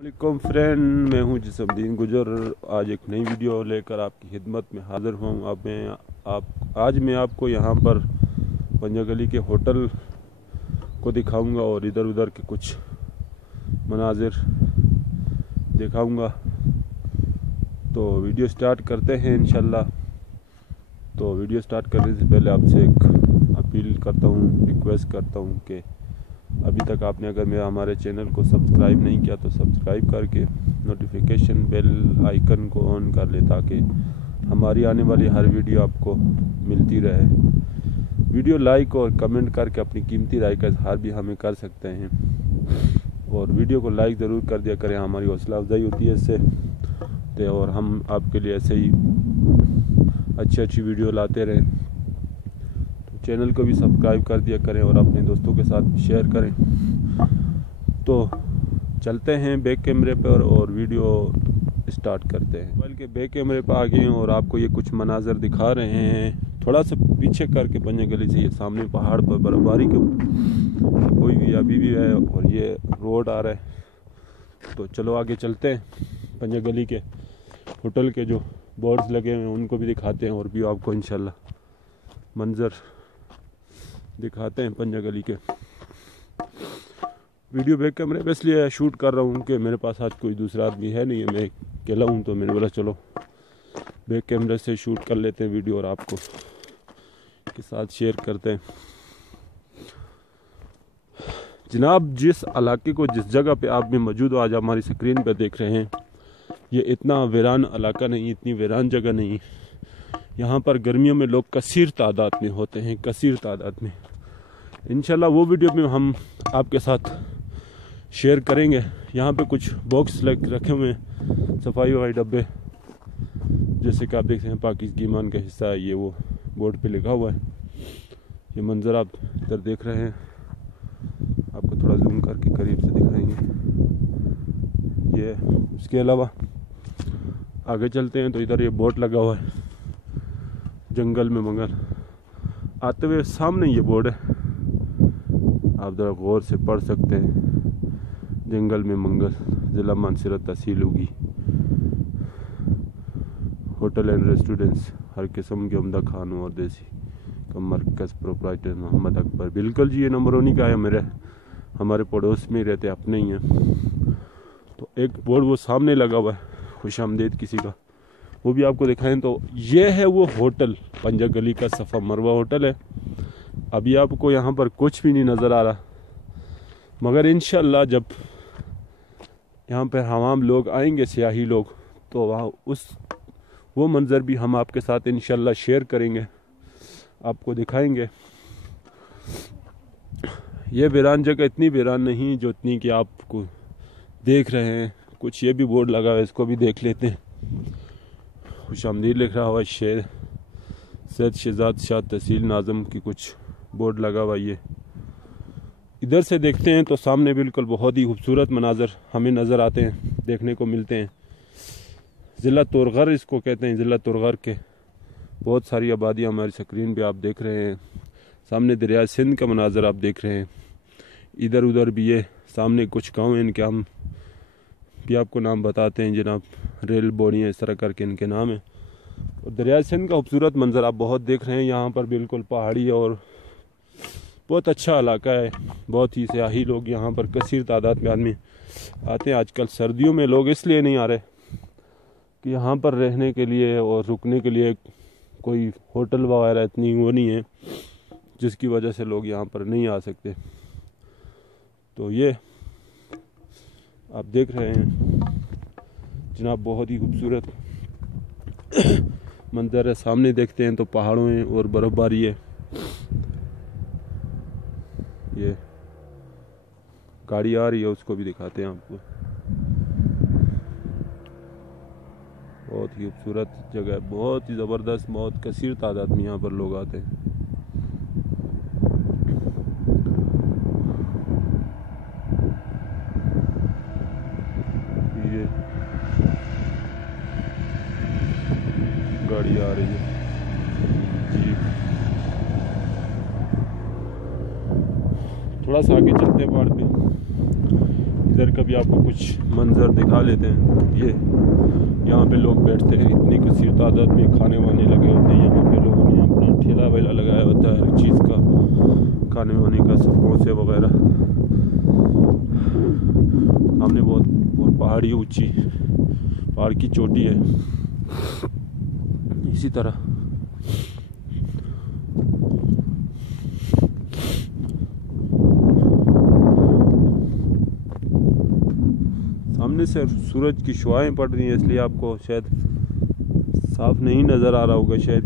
वालेकुम फ्रेंड, मैं हूं जिसमदीन गुजर। आज एक नई वीडियो लेकर आपकी खिदमत में हाज़िर हूं। आज मैं आपको यहां पर पंजागली के होटल को दिखाऊंगा और इधर उधर के कुछ मनाजिर दिखाऊंगा। तो वीडियो स्टार्ट करते हैं इंशाल्लाह। तो वीडियो स्टार्ट करने से पहले आपसे एक अपील करता हूं, रिक्वेस्ट करता हूं कि अभी तक आपने अगर मेरा हमारे चैनल को सब्सक्राइब नहीं किया तो सब्सक्राइब करके नोटिफिकेशन बेल आइकन को ऑन कर ले, ताकि हमारी आने वाली हर वीडियो आपको मिलती रहे। वीडियो लाइक और कमेंट करके अपनी कीमती राय का इजहार भी हमें कर सकते हैं, और वीडियो को लाइक ज़रूर कर दिया करें, हमारी हौसला अफजाई होती है इससे। और हम आपके लिए ऐसे ही अच्छी वीडियो लाते रहें। चैनल को भी सब्सक्राइब कर दिया करें और अपने दोस्तों के साथ भी शेयर करें। तो चलते हैं बैक कैमरे पर और वीडियो स्टार्ट करते हैं। मोबाइल के बैक कैमरे पर आ गए हैं और आपको ये कुछ मनाजर दिखा रहे हैं। थोड़ा सा पीछे करके पंजागली से, ये सामने पहाड़ पर बर्फबारी के कोई भी अभी भी है और ये रोड आ रहा है। तो चलो आगे चलते हैं। पंजागली के होटल के जो बोर्ड्स लगे हुए हैं उनको भी दिखाते हैं और भी आपको इंशाल्लाह मंजर दिखाते हैं पंजागली के। वीडियो बैक कैमरे पे इसलिए शूट कर रहा हूँ कि मेरे पास आज कोई दूसरा आदमी है नहीं है, मैं अकेला हूँ। तो मैंने बोला चलो बैक कैमरे से शूट कर लेते हैं वीडियो और आपको के साथ शेयर करते हैं। जनाब, जिस इलाके को, जिस जगह पे आप भी मौजूद हो, आज हमारी स्क्रीन पे देख रहे हैं, ये इतना वीरान इलाका नहीं, इतनी वीरान जगह नहीं। यहाँ पर गर्मियों में लोग कसीर तादाद में होते हैं, कसीर तादाद में। इंशाल्लाह वो वीडियो में हम आपके साथ शेयर करेंगे। यहाँ पे कुछ बॉक्स रखे हुए हैं, सफाई वफाई डब्बे, जैसे कि आप देख सकते हैं पाकिस्तान ईमान का हिस्सा है, ये वो बोर्ड पे लिखा हुआ है। ये मंजर आप इधर देख रहे हैं, आपको थोड़ा जूम करके करीब से दिखाएंगे। ये उसके अलावा आगे चलते हैं तो इधर ये बोर्ड लगा हुआ है, जंगल में मंगल। आते हुए सामने ये बोर्ड है, आप ज़रा गौर से पढ़ सकते हैं। जंगल में मंगल, ज़िला मानसरा, तहसील होगी। होटल एंड रेस्टोरेंट्स, हर किस्म के उम्दा खानों और देसी का मरकज़, प्रोप्राइटर मोहम्मद अकबर। बिल्कुल जी, ये नंबर उन्हीं का है, हमारे पड़ोस में ही रहते, अपने ही हैं। तो एक बोर्ड वो सामने लगा हुआ है, खुशामदीद किसी का, वो भी आपको दिखाएं। तो ये है वो होटल, पंजागली का सफ़ा मरवा होटल है। अभी आपको यहाँ पर कुछ भी नहीं नज़र आ रहा, मगर इंशाल्लाह जब यहाँ पर हमाम लोग आएंगे, सियाही लोग, तो वहाँ वो मंज़र भी हम आपके साथ इंशाल्लाह शेयर करेंगे, आपको दिखाएंगे। ये वीरान जगह इतनी वीरान नहीं जो इतनी कि आपको देख रहे हैं। कुछ ये भी बोर्ड लगा हुआ है, इसको भी देख लेते हैं। खुशामदीद लिख रहा हुआ, शेर सैयद शहजाद शाह तहसील नाज़म की कुछ बोर्ड लगा हुआ। ये इधर से देखते हैं तो सामने बिल्कुल बहुत ही खूबसूरत मनाजर हमें नज़र आते हैं, देखने को मिलते हैं। ज़िला तुरगर इसको कहते हैं, ज़िला तुरगर के बहुत सारी आबादी हमारी स्क्रीन पे आप देख रहे हैं। सामने दरिया सिंध का मनाजर आप देख रहे हैं। इधर उधर भी ये सामने कुछ गाँव हैं, इनके हम भी आपको नाम बताते हैं जनाब, रेल बोनियाँ इस तरह करके इनके नाम हैं। और दरिया सिंध का खूबसूरत मंजर आप बहुत देख रहे हैं। यहाँ पर बिल्कुल पहाड़ी और बहुत अच्छा इलाका है। बहुत ही सियाही लोग यहाँ पर कसीर तादाद में आदमी आते हैं। आजकल सर्दियों में लोग इसलिए नहीं आ रहे कि यहाँ पर रहने के लिए और रुकने के लिए कोई होटल वगैरह इतनी वो नहीं है, जिसकी वजह से लोग यहाँ पर नहीं आ सकते। तो ये आप देख रहे हैं जनाब, बहुत ही खूबसूरत मंजर है। सामने देखते हैं तो पहाड़ों हैं और बर्फबारी है। ये गाड़ी आ रही है, उसको भी दिखाते हैं आपको। बहुत ही खूबसूरत जगह है, बहुत ही ज़बरदस्त, बहुत कसीर तादाद में यहाँ पर लोग आते हैं। ये गाड़ी आ रही है जी। थोड़ा सा आगे चलते हैं पहाड़ पे। इधर का भी आपको कुछ मंजर दिखा लेते हैं। ये यहाँ पे लोग बैठते हैं, इतनी कसीर तादाद में खाने वाने लगे होते हैं। यहाँ पे लोगों ने अपना ठेला वेला लगाया होता है हर चीज़ का, खाने वाने का, समोसे वगैरह। हमने बहुत पहाड़ी, ऊंची पहाड़ की चोटी है। इसी तरह सामने से सूरज की शुआएं पड़ रही हैं, इसलिए आपको शायद साफ नहीं नज़र आ रहा होगा। शायद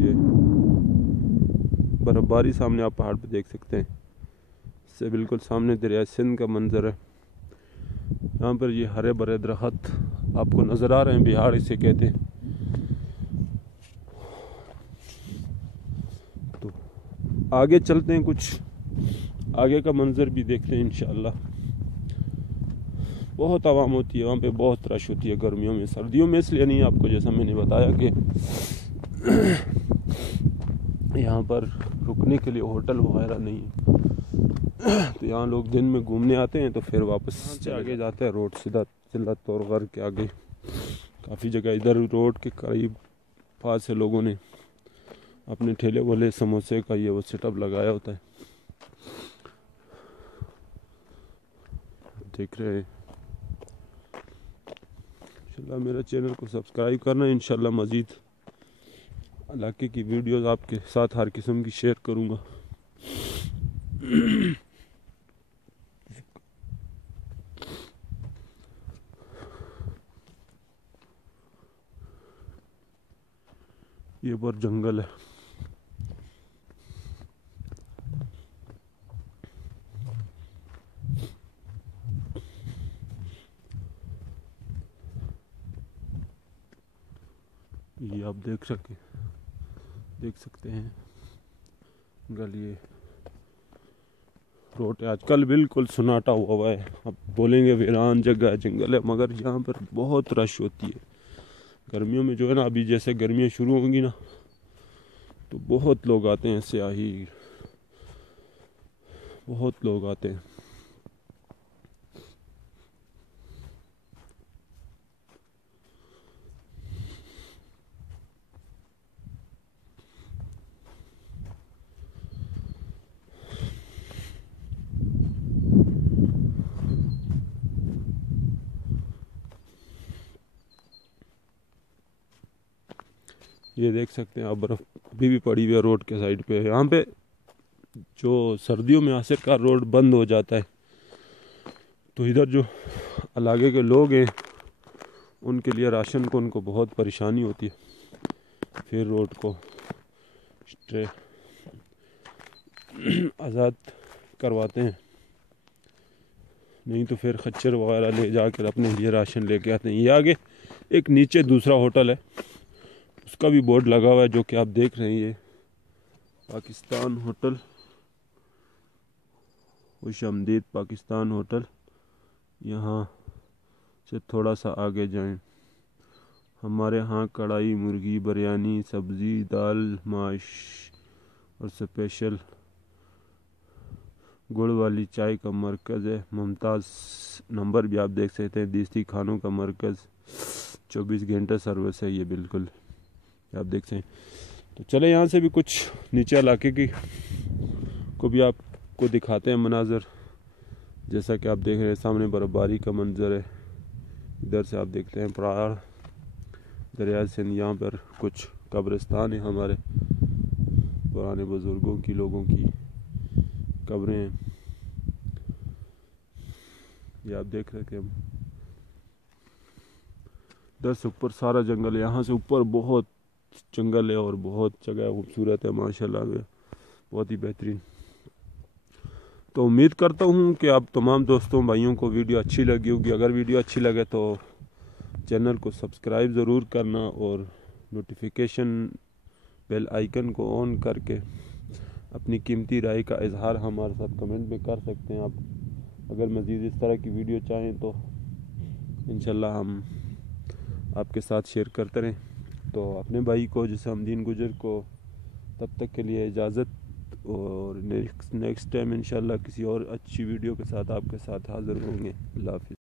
ये बर्फबारी सामने आप पहाड़ पे देख सकते हैं। इससे बिल्कुल सामने दरिया सिंध का मंजर है। यहाँ पर ये हरे भरे दरख्त आपको नज़र आ रहे हैं, बिहार इसे कहते हैं। तो आगे चलते हैं, कुछ आगे का मंजर भी देखते हैं इंशाअल्लाह। बहुत आवाम होती है वहाँ पे, बहुत रश होती है गर्मियों में। सर्दियों में इसलिए नहीं, आपको जैसा मैंने बताया कि यहाँ पर रुकने के लिए होटल वगैरह नहीं है। तो यहाँ लोग दिन में घूमने आते हैं, तो फिर वापस से आगे जाते हैं। रोड सीधा जिल्लत और घर के आगे काफ़ी जगह इधर रोड के करीब पास से लोगों ने अपने ठेले वाले समोसे का ये वो सेटअप लगाया होता है। देख रहे हैं। इंशाल्लाह मेरा चैनल को सब्सक्राइब करना है। इंशाल्लाह मज़ीद इलाके की वीडियोस आपके साथ हर किस्म की शेयर करूँगा। ये बहुत जंगल है। ये आप देख सकते हैं गली रोड आजकल बिल्कुल सुनाटा हुआ है। अब बोलेंगे वीरान जगह है, जंगल है, मगर यहाँ पर बहुत रश होती है गर्मियों में। जो है ना, अभी जैसे गर्मियाँ शुरू होंगी ना, तो बहुत लोग आते हैं, सियाही बहुत लोग आते हैं। ये देख सकते हैं आप, बर्फ अभी भी पड़ी हुई है रोड के साइड पे। यहाँ पे जो सर्दियों में आखिरकार रोड बंद हो जाता है, तो इधर जो इलाके के लोग हैं उनके लिए राशन को उनको बहुत परेशानी होती है। फिर रोड को आज़ाद करवाते हैं, नहीं तो फिर खच्चर वगैरह ले जाकर अपने लिए राशन लेके आते हैं। ये आगे एक नीचे दूसरा होटल है, उसका भी बोर्ड लगा हुआ है, जो कि आप देख रहे हैं। ये पाकिस्तान होटल, खुशआमदीद पाकिस्तान होटल। यहाँ से थोड़ा सा आगे जाएं, हमारे यहाँ कढ़ाई मुर्गी, बिरयानी, सब्ज़ी, दाल, माश और स्पेशल गुड़ वाली चाय का मरकज़ है। मुमताज़ नंबर भी आप देख सकते हैं। देसी खानों का मरकज़, 24 घंटे सर्विस है ये, बिल्कुल आप देख सकते हैं। तो चले यहाँ से भी कुछ नीचे इलाके की को भी आपको दिखाते हैं मनाजर। जैसा कि आप देख रहे हैं सामने बर्फबारी का मंजर है। इधर से आप देखते हैं पहाड़, दरिया सिंध। यहाँ पर कुछ कब्रिस्तान है, हमारे पुराने बुज़ुर्गों की, लोगों की कब्रें हैं। ये आप देख रहे हैं। इधर से ऊपर सारा जंगल है, यहाँ से ऊपर बहुत जंगल है और बहुत जगह खूबसूरत है माशाल्लाह में, बहुत ही बेहतरीन। तो उम्मीद करता हूँ कि आप तमाम दोस्तों भाइयों को वीडियो अच्छी लगी होगी। अगर वीडियो अच्छी लगे तो चैनल को सब्सक्राइब ज़रूर करना और नोटिफिकेशन बेल आइकन को ऑन करके अपनी कीमती राय का इजहार हमारे साथ कमेंट में कर सकते हैं। आप अगर मज़ीद इस तरह की वीडियो चाहें तो इंशाल्लाह हम आपके साथ शेयर करते रहें। तो अपने भाई को जिसामदीन गुजर को तब तक के लिए इजाज़त और नेक्स्ट टाइम इंशाल्लाह किसी और अच्छी वीडियो के साथ आपके साथ हाज़िर होंगे। अल्लाह हाफ़िज़।